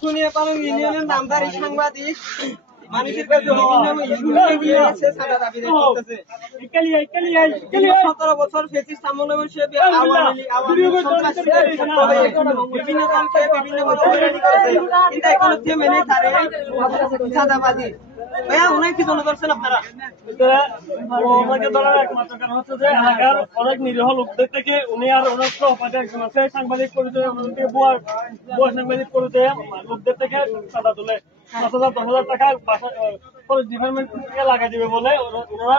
শুনিয়ে পালং ইউনিয়নের নামধারী সাংবাদিক মানুষের কাছে 17 বছর ফেসিস্ট আমলে বসে বিভিন্ন দলকে বিভিন্ন কিন্তু এখন থেমে নেই তার চাঁদাবাজি। ভাইয়া উনি কি জন্য করছেন আপনারা? ওনাকে ধরার একমাত্র কারণ হচ্ছে যে এলাকার অনেক নিরীহ লোকদের থেকে উনি আর ওনার সহপাঠী একজন আছে সাংবাদিক পরিচয় ভুয়া সাংবাদিক পরিচয় লোকদের থেকে চাঁদা তুলে 5,000-10,000 টাকা ডিপার্টমেন্ট থেকে লাগাই দিবে বলে ওনারা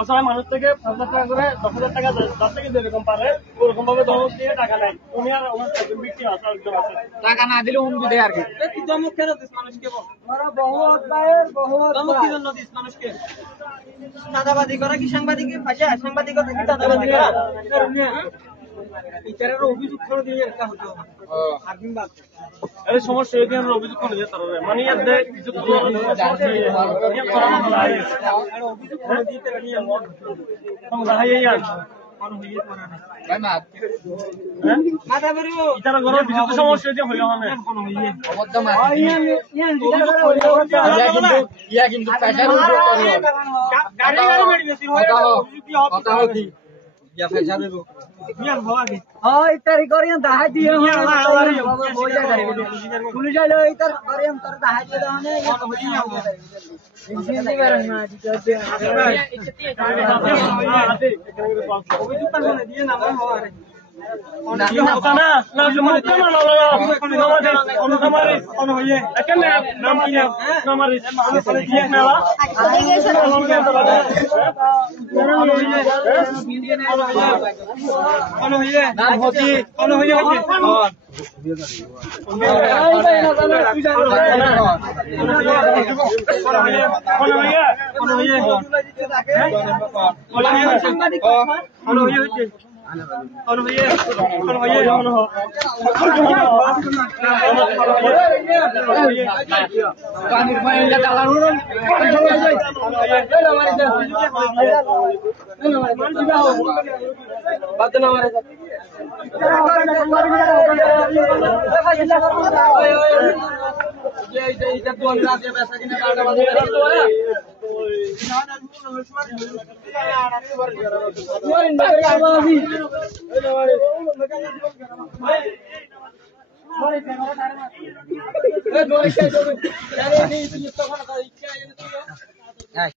অসহায় মানুষ থেকে 5,000 টাকা করে 10,000 টাকা যার থেকে যেরকম পারে ওরকম ভাবে দমক দিয়ে টাকা নেয়। উনি আর ওনার একজন ব্যক্তি আছে একজন আছে টাকা না দিলে হুমকি দেয় আর কি। দমক কেন দিস মানুষকে? দমক কি জন্য দিস মানুষকে? চাঁদাবাজি করা কি সাংবাদিকের ভাষা? সাংবাদিকতা কি চাঁদাবাজি করা? বিচারের অভিযোগ করে দিয়ে একটা হতো এই সমস্যা যদি আমরা অভিযোগ করে দিই তাহলে মানে কিছু সমস্যা